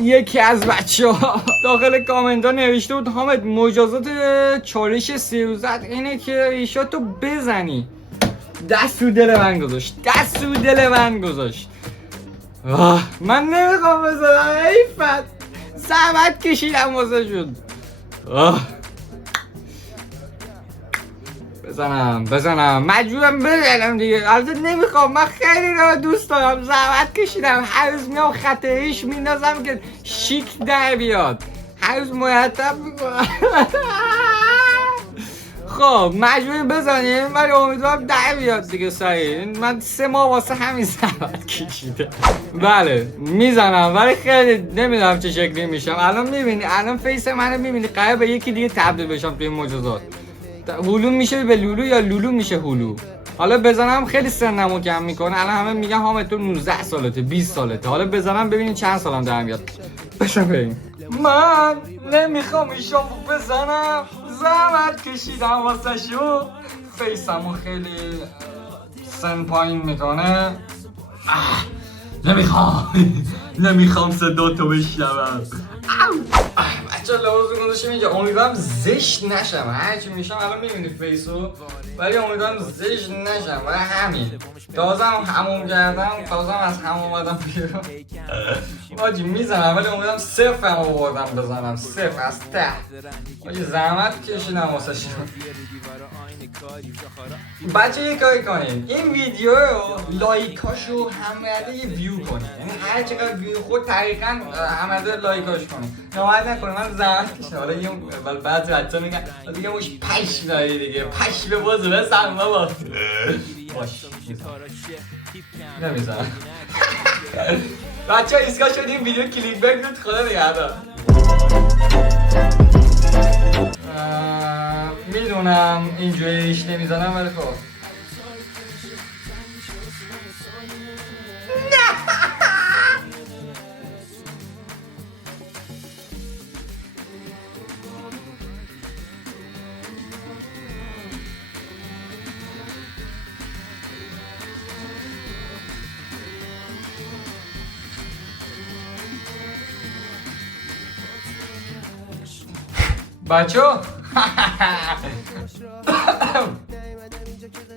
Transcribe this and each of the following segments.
یکی از بچه ها داخل کامنت ها نوشته بود حامد مجازات چالش سیروزت اینه که ریشا تو بزنی. دست رو دل من گذاشت، دست رو دل من گذاشت. من نمیخوام بزنم، ایفت زحمت کشیدم واسه شد. بزنم مجبورم بزنم دیگه. البته نمیخوام، من خیلی رو دوست دارم، زحمت کشیدم، هر روز میام خط ریش میندازم که شیک در بیاد، هر روز مرتب میکنم. خب مجبوریم بزنیم ولی امیدوارم در بیاد دیگه سریع. من 3 ماه واسه همین زحمت کشیدم. بله میزنم ولی خیلی نمیدونم چه شکلی میشم. الان میبینی، الان فیس منو میبینی، قراره به یکی دیگه تبدیل بشم توی مجازات. هلو میشه به لولو یا لولو میشه هلو. حالا بزنم خیلی سنمو کم میکنه. الان همه میگن حامد تو 19 سالته 20 سالته. حالا بزنم ببینین چند سالم در میاد. بشم بریم. من نمیخوام ایشو بزنم، زحمت کشیدم واسه شو. فیسمو خیلی سن پایین میکنه. نمیخوام صداتو بشنوم. بچه لحظه گذاشتم اینجا. امیدوارم زشت نشم، هرچی میشم الان میبینی فیسو، ولی امیدوارم زشت نشم و همین. تازم حموم کردم، تازم از حموم اومدم بیرون. واجی میزنم ولی امیدوارم صفر هم آوردم بزنم، صفر از ته. واجی زحمت کشیدم واسه شما. بچه یه کاری کنین، این ویدیو رو لایکاشو همرده یه ویو کنین. یعنی هر چقدر ویو خود طریقا همرده لایکاش کنین. نماید نکنین، من زحمت کشیدم. حالا یه بعضی بچه میگن دیگه مش پش داری دیگه، پش به بازو بسن بابا. باش نمیزنم. بچه ها ایسکا شد این ویدیو کلیک بک بود. خدا نگهدار. میدونم اینجوریش نمیزنم ولی خب بچه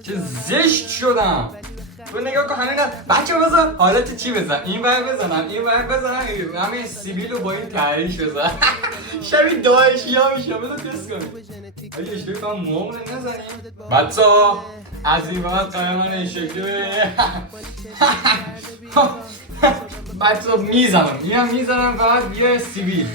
چه زشت شدم. تو نگاه کن همین بچه بزن. حالا تو چی بزن؟ این ور بزنم، این ور بزنم، همین سیبیل رو با این تحریش بزن. شبیه داعشی ها میشه. بزن تست کنیم. اگه اشتباهی کنم موامون نزنیم. بچه ها از این بعد قرار من این شکلی بچه ها میزنم، اینم میزنم فقط یه سیبیل.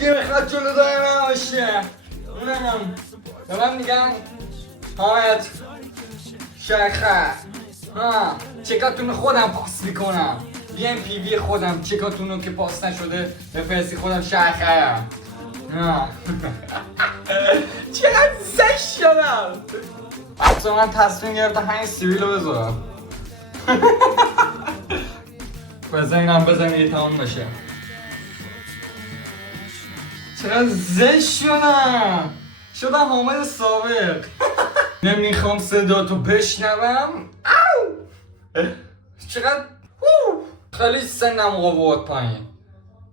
که بخواد جلو دای من باشه. اونم به من میگن حامد شرخه. چکاتون خودم پاس میکنم. بیم پی وی خودم چکاتونو که پاس نشده بفرستی خودم شرخه. چقدر زشت شدم. بچه من تصمیم گرفتم همین سیبیل رو بذارم. بزنینم بزنین تمام بشه. چقدر زشت شدم حامد سابق. نمیخوام صداتو بشنوم. چقدر خیلی سنم آورد پایین.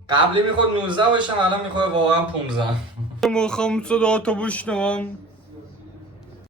قبلی میخواد 19 باشم، الان میخواد واقعا 15. میخوام صداتو بشنوم.